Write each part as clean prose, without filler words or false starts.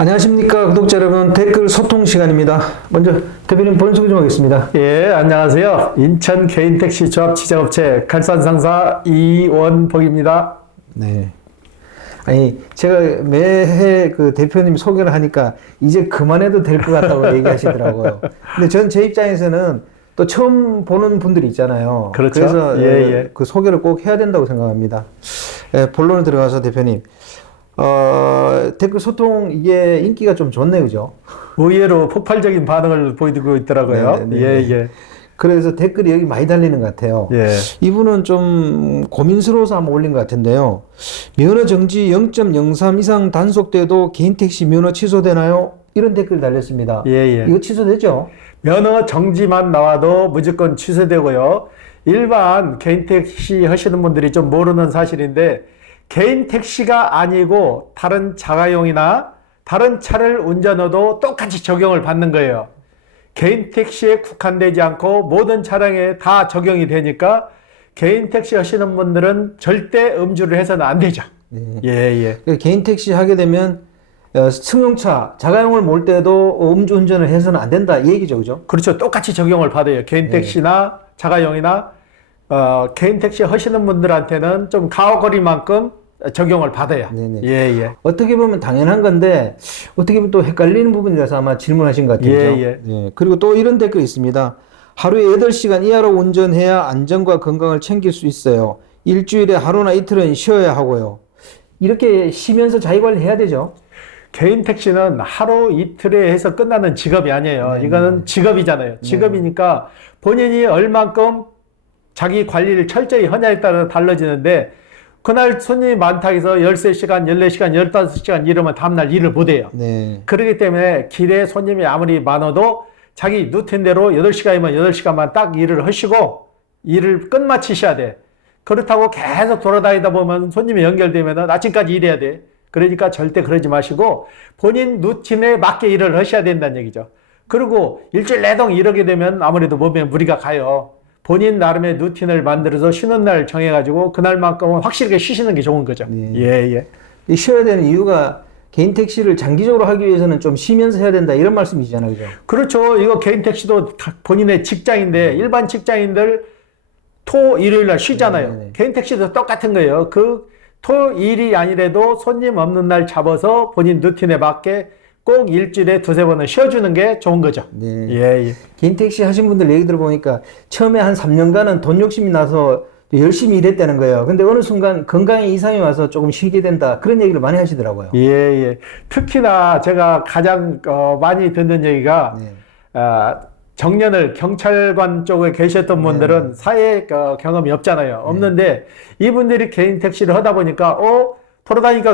안녕하십니까 구독자 여러분, 댓글 소통 시간입니다. 먼저 대표님 본인 소개 좀 하겠습니다. 예, 안녕하세요. 인천 개인택시 조합 취재업체 칼산상사 이원복입니다. 네. 아니 제가 매해 그 대표님 소개를 하니까 이제 그만해도 될 것 같다고 얘기하시더라고요. 근데 전 제 입장에서는 또 처음 보는 분들이 있잖아요. 그렇죠. 그래서 예. 그 소개를 꼭 해야 된다고 생각합니다. 본론에 들어가서 대표님, 댓글 소통 이게 인기가 좀 좋네, 그죠? 의외로 폭발적인 반응을 보이고 있더라고요. 네네네. 예. 그래서 댓글이 여기 많이 달리는 것 같아요. 예. 이분은 좀 고민스러워서 한번 올린 것 같은데요. 면허 정지 0.03 이상 단속돼도 개인택시 면허 취소되나요? 이런 댓글 달렸습니다. 예. 이거 취소되죠? 면허 정지만 나와도 무조건 취소되고요. 일반 개인택시 하시는 분들이 좀 모르는 사실인데, 개인택시가 아니고 다른 자가용이나 다른 차를 운전해도 똑같이 적용을 받는 거예요. 개인택시에 국한되지 않고 모든 차량에 다 적용이 되니까 개인택시 하시는 분들은 절대 음주를 해서는 안 되죠. 네. 개인택시 하게 되면 승용차, 자가용을 몰 때도 음주운전을 해서는 안 된다, 이 얘기죠, 그죠? 그렇죠. 똑같이 적용을 받아요. 개인택시나 자가용이나 개인택시 하시는 분들한테는 좀 가오거리만큼 적용을 받아요. 네네. 예. 어떻게 보면 당연한 건데 어떻게 보면 또 헷갈리는 부분이라서 아마 질문하신 것 같아요. 예. 그리고 또 이런 댓글이 있습니다. 하루에 8시간 이하로 운전해야 안전과 건강을 챙길 수 있어요. 일주일에 하루나 이틀은 쉬어야 하고요. 이렇게 쉬면서 자기관리 해야 되죠. 개인 택시는 하루 이틀에 해서 끝나는 직업이 아니에요. 이거는 직업이잖아요. 직업이니까 본인이 얼만큼 자기 관리를 철저히 하냐에 따라 달라지는데, 그날 손님이 많다 해서 13시간, 14시간, 15시간 이러면 다음날 일을 못해요. 네. 그렇기 때문에 길에 손님이 아무리 많아도 자기 루틴대로 8시간이면 8시간만 딱 일을 하시고 일을 끝마치셔야 돼. 그렇다고 계속 돌아다니다 보면 손님이 연결되면 아침까지 일해야 돼. 그러니까 절대 그러지 마시고 본인 루틴에 맞게 일을 하셔야 된다는 얘기죠. 그리고 일주일 내동 이러게 되면 아무래도 몸에 무리가 가요. 본인 나름의 루틴을 만들어서 쉬는 날 정해가지고 그날만큼은 확실하게 쉬시는 게 좋은 거죠. 예. 이 쉬어야 되는 이유가 개인 택시를 장기적으로 하기 위해서는 좀 쉬면서 해야 된다, 이런 말씀이시잖아요, 그죠? 그렇죠. 이거 개인 택시도 본인의 직장인데 일반 직장인들 토, 일요일 날 쉬잖아요. 네네. 개인 택시도 똑같은 거예요. 그 토, 일이 아니래도 손님 없는 날 잡아서 본인 루틴에 맞게 꼭 일주일에 2-3번은 쉬어주는 게 좋은 거죠. 네. 예. 개인 택시 하신 분들 얘기 들어보니까 처음에 한 3년간은 돈 욕심이 나서 열심히 일했다는 거예요. 근데 어느 순간 건강에 이상이 와서 조금 쉬게 된다, 그런 얘기를 많이 하시더라고요. 예. 특히나 제가 가장 많이 듣는 얘기가 정년을 경찰관 쪽에 계셨던 분들은 사회 경험이 없잖아요. 없는데 이분들이 개인 택시를 하다 보니까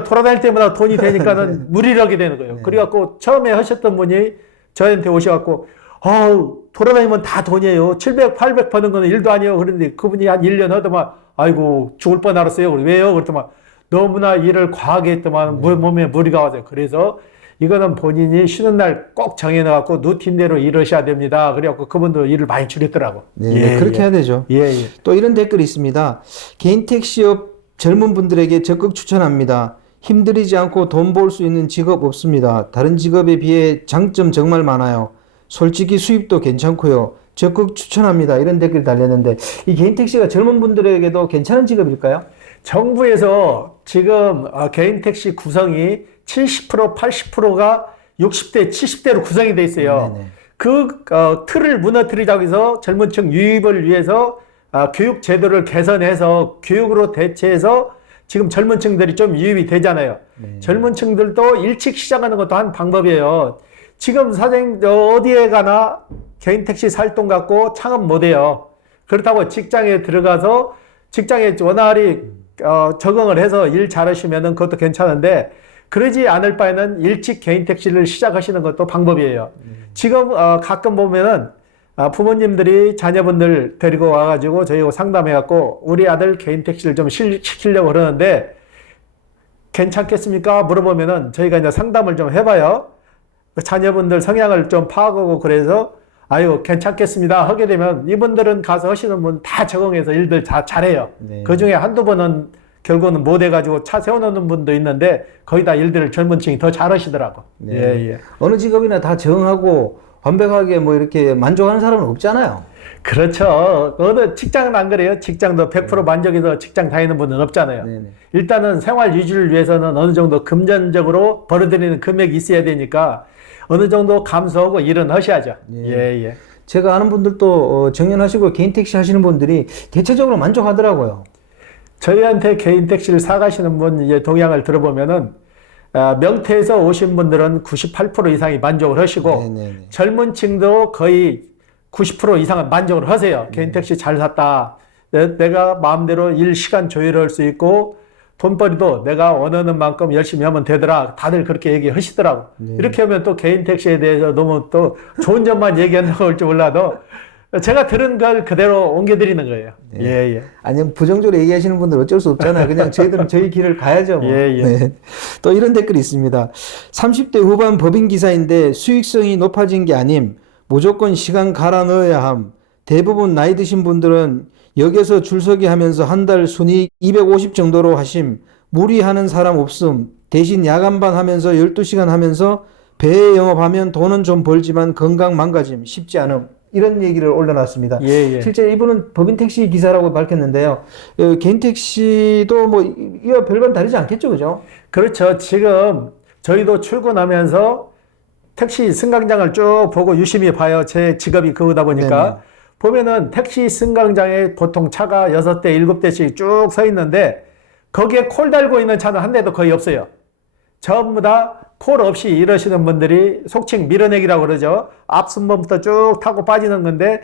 돌아다닐 때마다 돈이 되니까는 무리하게 되는 거예요. 그래갖고 처음에 하셨던 분이 저한테 오셔갖고 돌아다니면 다 돈이에요. 700, 800 버는 거는 일도 아니에요. 그런데 그분이 한 1년 하더만 아이고 죽을 뻔 알았어요. 왜요? 그랬더만 너무나 일을 과하게 했더만 몸에 무리가 와서. 그래서 이거는 본인이 쉬는 날 꼭 정해놔갖고 루틴대로 일하셔야 됩니다. 그래갖고 그분도 일을 많이 줄였더라고. 그렇게 해야 되죠. 예. 또 이런 댓글이 있습니다. 개인 택시업 젊은 분들에게 적극 추천합니다. 힘들이지 않고 돈 벌 수 있는 직업 없습니다. 다른 직업에 비해 장점 정말 많아요. 솔직히 수입도 괜찮고요. 적극 추천합니다. 이런 댓글이 달렸는데, 이 개인 택시가 젊은 분들에게도 괜찮은 직업일까요? 정부에서 지금 개인 택시 구성이 70%, 80%가 60대, 70대로 구성이 돼 있어요. 그 틀을 무너뜨리자고 해서 젊은 층 유입을 위해서 교육 제도를 개선해서 교육으로 대체해서 지금 젊은 층들이 좀 유입이 되잖아요. 젊은 층들도 일찍 시작하는 것도 한 방법이에요. 지금 사장님 어디에 가나 개인 택시 살 돈 갖고 창업 못 해요. 그렇다고 직장에 들어가서 직장에 원활히 적응을 해서 일 잘하시면은 그것도 괜찮은데, 그러지 않을 바에는 일찍 개인 택시를 시작하시는 것도 방법이에요. 지금 가끔 보면은 부모님들이 자녀분들 데리고 와가지고 저희하고 상담해갖고 우리 아들 개인 택시를 좀 시키려고 그러는데 괜찮겠습니까? 물어보면은 저희가 이제 상담을 좀 해봐요. 자녀분들 성향을 좀 파악하고 그래서 아유 괜찮겠습니다 하게 되면 이분들은 가서 하시는 분 다 적응해서 일들 다 잘해요. 그 중에 한두 번은 결국은 못 해가지고 차 세워놓는 분도 있는데 거의 다 일들을 젊은 층이 더 잘하시더라고. 네. 예, 예. 어느 직업이나 다 정하고 완벽하게 뭐 이렇게 만족하는 사람은 없잖아요. 그렇죠. 어느 직장은 안 그래요. 직장도 100% 만족해서 직장 다니는 분은 없잖아요. 네네. 일단은 생활 유지를 위해서는 어느 정도 금전적으로 벌어들이는 금액이 있어야 되니까 어느 정도 감수하고 일은 하셔야죠. 예, 예. 제가 아는 분들도 정년하시고 개인 택시 하시는 분들이 대체적으로 만족하더라고요. 저희한테 개인 택시를 사가시는 분 이제 동향을 들어보면은 명태에서 오신 분들은 98% 이상이 만족을 하시고 네네네. 젊은 층도 거의 90% 이상은 만족을 하세요. 개인 택시 잘 샀다. 내가 마음대로 일 시간 조율할 수 있고 돈벌이도 내가 원하는 만큼 열심히 하면 되더라. 다들 그렇게 얘기하시더라고. 이렇게 하면 또 개인 택시에 대해서 너무 또 좋은 점만 얘기한다고 할지 몰라도 제가 들은 걸 그대로 옮겨드리는 거예요. 네. 예, 예. 아니면 부정적으로 얘기하시는 분들 어쩔 수 없잖아요. 그냥 저희들은 저희 길을 가야죠. 뭐. 예, 예. 네. 또 이런 댓글이 있습니다. 30대 후반 법인 기사인데 수익성이 높아진 게 아님 무조건 시간 갈아 넣어야 함. 대부분 나이 드신 분들은 역에서 줄서기 하면서 한 달 순이익 250 정도로 하심. 무리하는 사람 없음. 대신 야간반 하면서 12시간 하면서 배 영업하면 돈은 좀 벌지만 건강 망가짐. 쉽지 않음. 이런 얘기를 올려놨습니다. 예, 예. 실제 이분은 법인 택시 기사라고 밝혔는데요. 개인 택시도 뭐 이와 별반 다르지 않겠죠, 그죠? 그렇죠. 지금 저희도 출근하면서 택시 승강장을 쭉 보고 유심히 봐요. 제 직업이 그거다 보니까. 네네. 보면은 택시 승강장에 보통 차가 6대, 7대씩 쭉 서 있는데 거기에 콜 달고 있는 차는 한 대도 거의 없어요. 전부 다 콜 없이 이러시는 분들이 속칭 밀어내기라고 그러죠. 앞순번부터 쭉 타고 빠지는 건데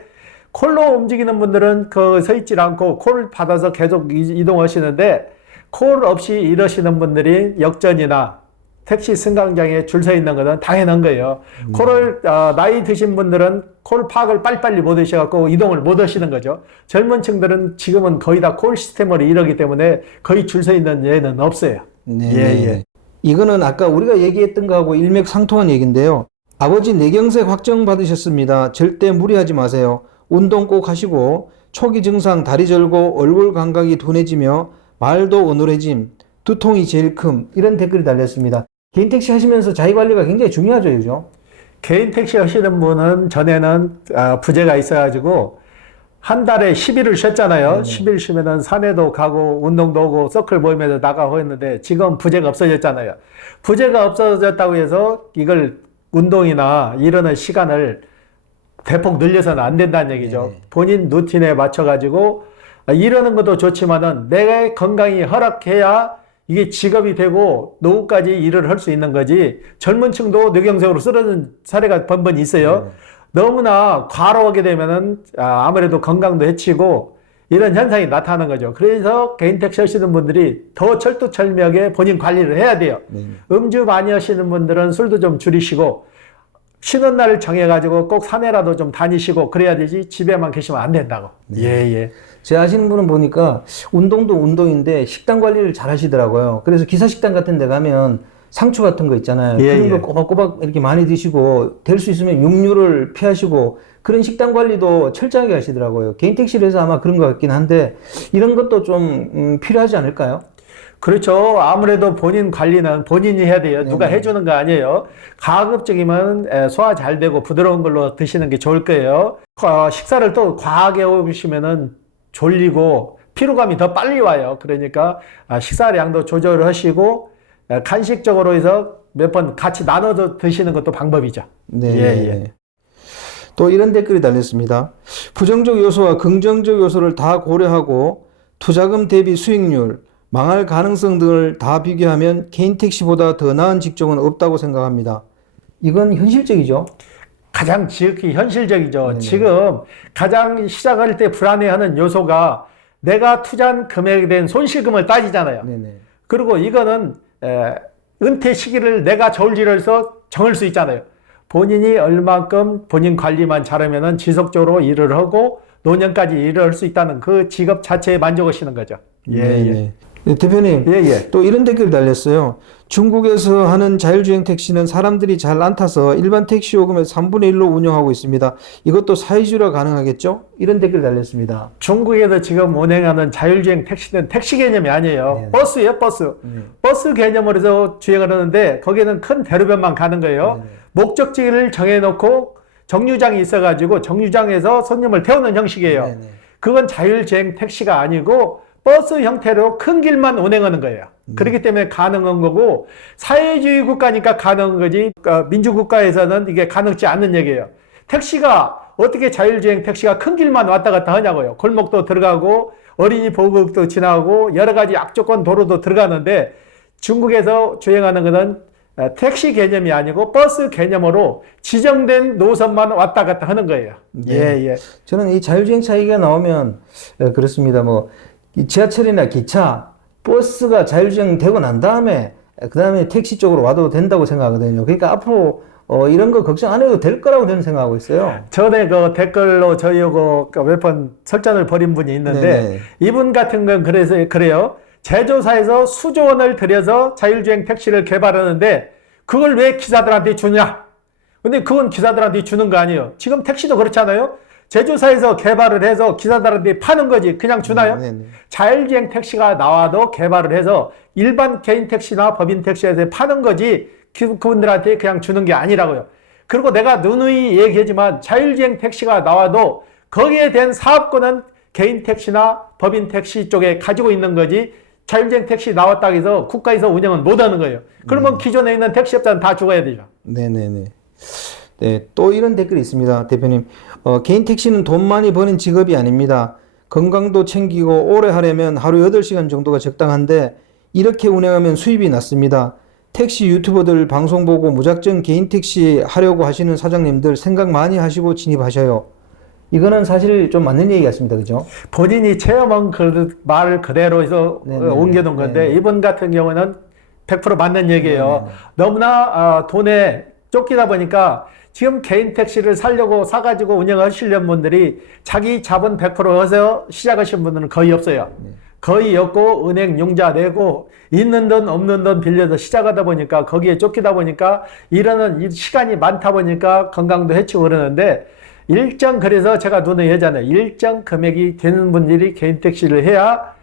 콜로 움직이는 분들은 그 서 있질 않고 콜을 받아서 계속 이동하시는데 콜 없이 이러시는 분들이 역전이나 택시 승강장에 줄 서 있는 것은 당연한 거예요. 콜을 나이 드신 분들은 콜 파악을 빨리빨리 못 하셔갖고 이동을 못 하시는 거죠. 젊은 층들은 지금은 거의 다 콜 시스템으로 이러기 때문에 거의 줄 서 있는 예는 없어요. 네. 예, 예. 이거는 아까 우리가 얘기했던 거하고 일맥상통한 얘기인데요. 아버지 뇌경색 확정 받으셨습니다. 절대 무리하지 마세요. 운동 꼭 하시고 초기 증상 다리 절고 얼굴 감각이 둔해지며 말도 어눌해짐, 두통이 제일 큼 이런 댓글이 달렸습니다. 개인 택시 하시면서 자기 관리가 굉장히 중요하죠, 그죠? 개인 택시 하시는 분은 전에는 부재가 있어가지고 한 달에 10일을 쉬었잖아요. 10일 쉬면은 산에도 가고 운동도 하고 서클 모임에도 나가고 했는데 지금 부재가 없어졌잖아요. 부재가 없어졌다고 해서 이걸 운동이나 이러는 시간을 대폭 늘려서는 안 된다는 얘기죠. 본인 루틴에 맞춰가지고 이러는 것도 좋지만은 내 건강이 허락해야 이게 직업이 되고 노후까지 일을 할 수 있는 거지. 젊은 층도 뇌경색으로 쓰러진 사례가 번번이 있어요. 너무나 과로하게 되면은 아무래도 건강도 해치고 이런 현상이 나타나는 거죠. 그래서 개인 택시 하시는 분들이 더 철두철미하게 본인 관리를 해야 돼요. 음주 많이 하시는 분들은 술도 좀 줄이시고 쉬는 날을 정해가지고 꼭 산에라도 좀 다니시고 그래야 되지 집에만 계시면 안 된다고. 예. 제가 아시는 분은 보니까 운동도 운동인데 식단 관리를 잘 하시더라고요. 그래서 기사식당 같은 데 가면 상추 같은 거 있잖아요. 그런 거 꼬박꼬박 이렇게 많이 드시고 될 수 있으면 육류를 피하시고 그런 식단 관리도 철저하게 하시더라고요. 개인 택시를 해서 아마 그런 것 같긴 한데 이런 것도 좀 필요하지 않을까요? 그렇죠. 아무래도 본인 관리는 본인이 해야 돼요. 누가 해주는 거 아니에요. 가급적이면 소화 잘 되고 부드러운 걸로 드시는 게 좋을 거예요. 식사를 또 과하게 해보시면은 졸리고 피로감이 더 빨리 와요. 그러니까 식사량도 조절을 하시고 간식적으로 해서 몇 번 같이 나눠서 드시는 것도 방법이죠. 네. 또 이런 댓글이 달렸습니다. 부정적 요소와 긍정적 요소를 다 고려하고 투자금 대비 수익률, 망할 가능성 등을 다 비교하면 개인 택시보다 더 나은 직종은 없다고 생각합니다. 이건 현실적이죠? 가장 지극히 현실적이죠. 지금 가장 시작할 때 불안해하는 요소가 내가 투자한 금액에 대한 손실금을 따지잖아요. 그리고 이거는 은퇴 시기를 내가 저울질해서 정할 수 있잖아요. 본인이 얼만큼 본인 관리만 잘하면 지속적으로 일을 하고 노년까지 일을 할 수 있다는 그 직업 자체에 만족하시는 거죠. 네, 대표님, 예, 예. 또 이런 댓글 달렸어요. 중국에서 하는 자율주행 택시는 사람들이 잘 안 타서 일반 택시 요금의 3분의 1로 운영하고 있습니다. 이것도 사회주의라 가능하겠죠? 이런 댓글 달렸습니다. 중국에서 지금 운행하는 자율주행 택시는 택시 개념이 아니에요. 네. 버스예요, 버스. 버스 개념으로 해서 주행을 하는데 거기는 큰 대로변만 가는 거예요. 목적지를 정해놓고 정류장이 있어가지고 정류장에서 손님을 태우는 형식이에요. 네네. 그건 자율주행 택시가 아니고 버스 형태로 큰 길만 운행하는 거예요. 그렇기 때문에 가능한 거고 사회주의 국가니까 가능한 거지 민주국가에서는 이게 가능치 않는 얘기예요. 택시가 어떻게 자율주행 택시가 큰 길만 왔다 갔다 하냐고요. 골목도 들어가고 어린이 보호구역도 지나고 여러 가지 악조건 도로도 들어가는데 중국에서 주행하는 것은 택시 개념이 아니고 버스 개념으로 지정된 노선만 왔다 갔다 하는 거예요. 네. 예, 예. 저는 이 자율주행차 얘기가 나오면 그렇습니다. 뭐 이 지하철이나 기차, 버스가 자율주행 되고 난 다음에 그 다음에 택시 쪽으로 와도 된다고 생각하거든요. 그러니까 앞으로 이런 거 걱정 안 해도 될 거라고 저는 생각하고 있어요. 전에 그 댓글로 저희하고 몇 번 설전을 벌인 분이 있는데 네네. 이분 같은 건 그래요. 제조사에서 수조 원을 들여서 자율주행 택시를 개발하는데 그걸 왜 기사들한테 주냐? 근데 그건 기사들한테 주는 거 아니에요. 지금 택시도 그렇잖아요. 제조사에서 개발을 해서 기사들한테 파는 거지 그냥 주나요? 네네. 자율주행 택시가 나와도 개발을 해서 일반 개인 택시나 법인 택시에서 파는 거지 그분들한테 그냥 주는 게 아니라고요. 그리고 내가 누누이 얘기하지만 자율주행 택시가 나와도 거기에 대한 사업권은 개인 택시나 법인 택시 쪽에 가지고 있는 거지 자율주행 택시 나왔다고 해서 국가에서 운영은 못 하는 거예요. 그러면 기존에 있는 택시업자는 다 죽어야 되죠. 네네네. 네, 또 이런 댓글이 있습니다. 대표님, 개인 택시는 돈 많이 버는 직업이 아닙니다. 건강도 챙기고 오래 하려면 하루 8시간 정도가 적당한데 이렇게 운행하면 수입이 낮습니다. 택시 유튜버들 방송 보고 무작정 개인 택시 하려고 하시는 사장님들 생각 많이 하시고 진입하셔요. 이거는 사실 좀 맞는 얘기 같습니다. 그죠? 본인이 체험한 그 말을 그대로 해서 네네. 옮겨놓은 건데 네네. 이분 같은 경우는 100% 맞는 얘기예요. 네네. 너무나 돈에 쫓기다 보니까 지금 개인 택시를 사려고 사가지고 운영하시려는 분들이 자기 자본 100% 해서 시작하신 분들은 거의 없어요. 거의 없고 은행 융자 내고 있는 돈 없는 돈 빌려서 시작하다 보니까 거기에 쫓기다 보니까 이러는 시간이 많다 보니까 건강도 해치고 그러는데 그래서 제가 눈에 여잖아요. 일정 금액이 되는 분들이 개인 택시를 해야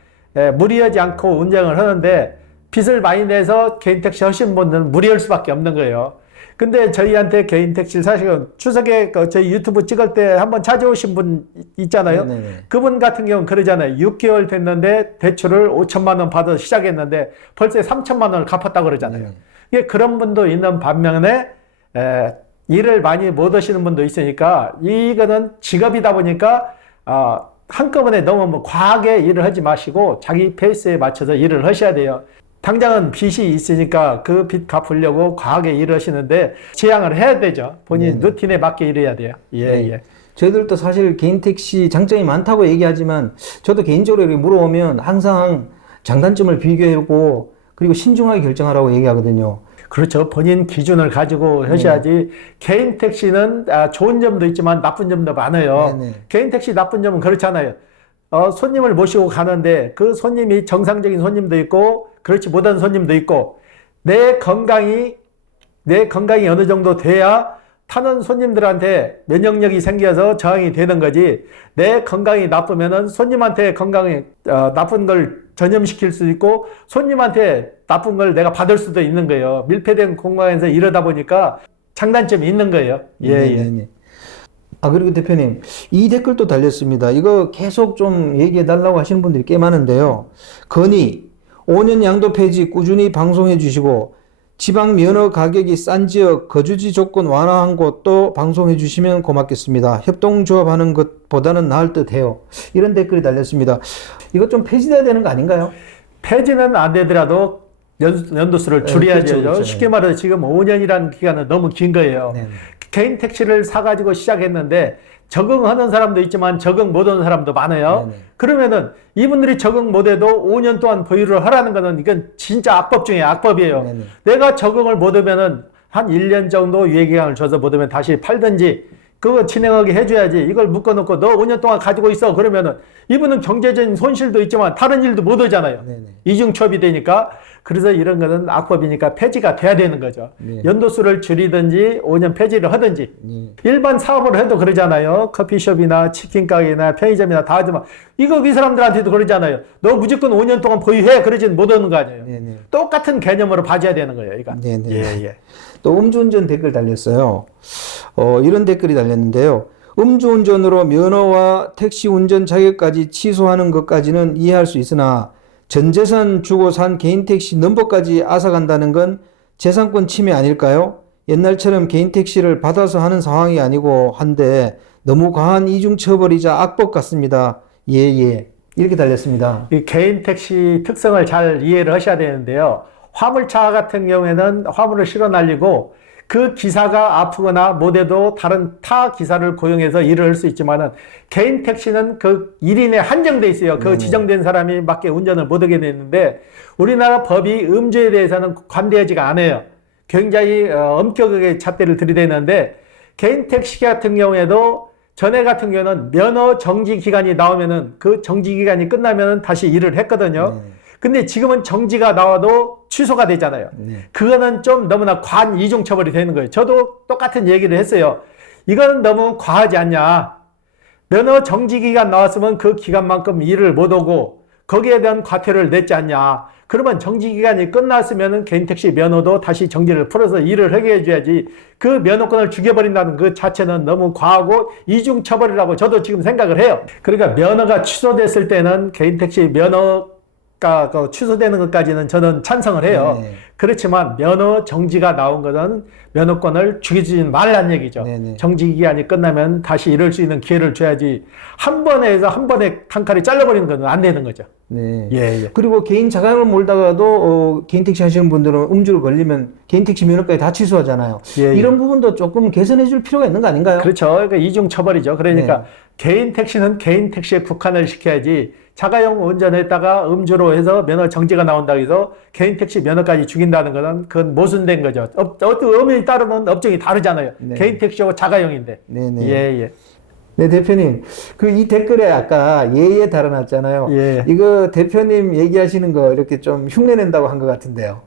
무리하지 않고 운전을 하는데 빚을 많이 내서 개인 택시 하신 분들은 무리할 수밖에 없는 거예요. 근데 저희한테 개인 택시를 사실은 추석에 저희 유튜브 찍을 때 한번 찾아오신 분 있잖아요. 네네네. 그분 같은 경우는 그러잖아요. 6개월 됐는데 대출을 5천만 원 받아서 시작했는데 벌써 3천만 원을 갚았다고 그러잖아요. 이게 그런 분도 있는 반면에 일을 많이 못 하시는 분도 있으니까 이거는 직업이다 보니까 한꺼번에 너무 뭐 과하게 일을 하지 마시고 자기 페이스에 맞춰서 일을 하셔야 돼요. 당장은 빚이 있으니까 그 빚 갚으려고 과하게 일을 하시는데 제한을 해야 되죠. 본인 루틴에 맞게 일해야 돼요. 예, 네. 예. 저희들도 사실 개인 택시 장점이 많다고 얘기하지만 저도 개인적으로 이렇게 물어보면 항상 장단점을 비교해보고 그리고 신중하게 결정하라고 얘기하거든요. 그렇죠. 본인 기준을 가지고 하셔야지. 개인 택시는 좋은 점도 있지만 나쁜 점도 많아요. 네네. 개인 택시 나쁜 점은 그렇잖아요. 손님을 모시고 가는데 그 손님이 정상적인 손님도 있고 그렇지 못한 손님도 있고 내 건강이 어느 정도 돼야 타는 손님들한테 면역력이 생겨서 저항이 되는 거지 내 건강이 나쁘면은 손님한테 건강이 나쁜 걸 전염시킬 수도 있고 손님한테 나쁜 걸 내가 받을 수도 있는 거예요. 밀폐된 공간에서 이러다 보니까 장단점이 있는 거예요. 예, 네네네. 그리고 대표님, 이 댓글도 달렸습니다. 이거 계속 좀 얘기해 달라고 하시는 분들이 꽤 많은데요. 건의, 5년 양도 폐지 꾸준히 방송해 주시고 지방 면허 가격이 싼 지역 거주지 조건 완화한 곳도 방송해 주시면 고맙겠습니다. 협동조합하는 것보다는 나을 듯해요. 이런 댓글이 달렸습니다. 이거 좀 폐지돼야 되는 거 아닌가요? 폐지는 안 되더라도 연도수를 줄여야죠. 그렇죠, 그렇죠. 쉽게 말해서 지금 5년이라는 기간은 너무 긴 거예요. 네네. 개인 택시를 사가지고 시작했는데 적응하는 사람도 있지만 적응 못하는 사람도 많아요. 네네. 그러면은 이분들이 적응 못해도 5년 동안 보유를 하라는 거는 이건 진짜 악법 중에 악법이에요. 네네. 내가 적응을 못하면은 한 1년 정도 유예기간을 줘서 못하면 다시 팔든지 그거 진행하게 해줘야지. 이걸 묶어놓고 너 5년 동안 가지고 있어. 그러면은 이분은 경제적인 손실도 있지만 다른 일도 못 하잖아요. 네네. 이중첩이 되니까. 그래서 이런 거는 악법이니까 폐지가 돼야 되는 거죠. 네. 연도수를 줄이든지 5년 폐지를 하든지. 네. 일반 사업을 해도 그러잖아요. 커피숍이나 치킨 가게나 편의점이나 다 하지만 이거 이 사람들한테도 그러잖아요. 너 무조건 5년 동안 보유해. 그러지는 못하는 거 아니에요. 네네. 똑같은 개념으로 봐줘야 되는 거예요. 이거. 네네. 예. 또 음주운전 댓글 달렸어요. 이런 댓글이 달렸는데요. 음주운전으로 면허와 택시 운전 자격까지 취소하는 것까지는 이해할 수 있으나 전 재산 주고 산 개인 택시 넘버까지 앗아간다는 건 재산권 침해 아닐까요? 옛날처럼 개인 택시를 받아서 하는 상황이 아니고 한데 너무 과한 이중처벌이자 악법 같습니다. 예. 이렇게 달렸습니다. 이 개인 택시 특성을 잘 이해를 하셔야 되는데요. 화물차 같은 경우에는 화물을 실어 날리고 그 기사가 아프거나 못해도 다른 타 기사를 고용해서 일을 할 수 있지만은 개인 택시는 그 1인에 한정돼 있어요. 그 지정된 사람이 밖에 운전을 못하게 되는데 우리나라 법이 음주에 대해서는 관대하지가 않아요. 굉장히 엄격하게 잣대를 들이대는데 개인 택시 같은 경우에도 전에 같은 경우는 면허 정지 기간이 나오면은 그 정지 기간이 끝나면은 다시 일을 했거든요. 근데 지금은 정지가 나와도 취소가 되잖아요. 그거는 좀 너무나 과한 이중처벌이 되는 거예요. 저도 똑같은 얘기를 했어요. 이거는 너무 과하지 않냐. 면허 정지 기간 나왔으면 그 기간만큼 일을 못하고 거기에 대한 과태료를 냈지 않냐. 그러면 정지 기간이 끝났으면 개인 택시 면허도 다시 정지를 풀어서 일을 하게 해줘야지. 그 면허권을 죽여버린다는 그 자체는 너무 과하고 이중처벌이라고 저도 지금 생각을 해요. 그러니까 면허가 취소됐을 때는 개인 택시 면허가 취소되는 것까지는 저는 찬성을 해요. 네. 그렇지만 면허 정지가 나온 것은 면허권을 죽이지 말라는 얘기죠. 네네. 정지 기간이 끝나면 다시 이럴 수 있는 기회를 줘야지 한 번에 해서 한 번에 단칼에 잘라버리는 건 안 되는 거죠. 네. 예. 그리고 개인 자가용을 몰다가도 개인 택시 하시는 분들은 음주를 걸리면 개인 택시 면허까지 다 취소하잖아요. 예. 이런 부분도 조금 개선해 줄 필요가 있는 거 아닌가요? 그렇죠. 그러니까 이중 처벌이죠. 그러니까 네. 개인 택시는 개인 택시에 국한을 시켜야지 자가용 운전했다가 음주로 해서 면허 정지가 나온다고 해서 개인 택시 면허까지 죽인다는 것은 그건 모순된 거죠. 어떤 의미에 따르면 업종이 다르잖아요. 네. 개인 택시하고 자가용인데. 네네. 예. 네, 대표님. 이 댓글에 아까 예에 달아놨잖아요. 예. 이거 대표님 얘기하시는 거 이렇게 좀 흉내낸다고 한 것 같은데요.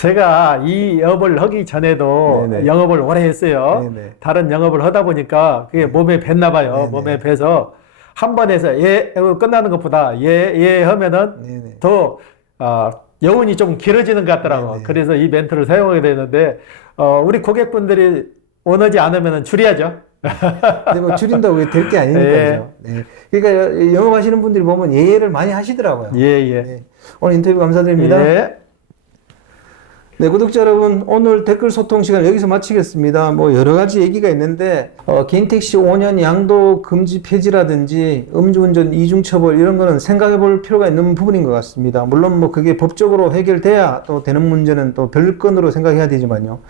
제가 이 영업을 하기 전에도 네네. 영업을 오래 했어요. 네네. 다른 영업을 하다 보니까 그게 몸에 뱄나 봐요. 네네. 몸에 배서 한 번에서 예 끝나는 것보다 예 하면은 네네. 더 여운이 좀 길어지는 것 같더라고. 네네. 그래서 이 멘트를 사용하게 되는데 우리 고객분들이 원하지 않으면 줄여야죠. 근데 뭐 줄인다고 될 게 아니니까요. 네. 그러니까 영업하시는 분들이 보면 예를 많이 하시더라고요. 예. 네. 오늘 인터뷰 감사드립니다. 예. 네, 구독자 여러분, 오늘 댓글 소통 시간 여기서 마치겠습니다. 뭐 여러 가지 얘기가 있는데 개인 택시 5년 양도 금지 폐지라든지 음주운전 이중처벌 이런 거는 생각해 볼 필요가 있는 부분인 것 같습니다. 물론 뭐 그게 법적으로 해결돼야 또 되는 문제는 또 별건으로 생각해야 되지만요.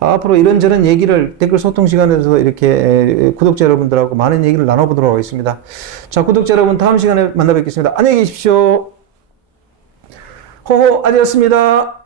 앞으로 이런저런 얘기를 댓글 소통 시간에서 이렇게 구독자 여러분들하고 많은 얘기를 나눠보도록 하겠습니다. 자, 구독자 여러분, 다음 시간에 만나 뵙겠습니다. 안녕히 계십시오. 호호 아디였습니다.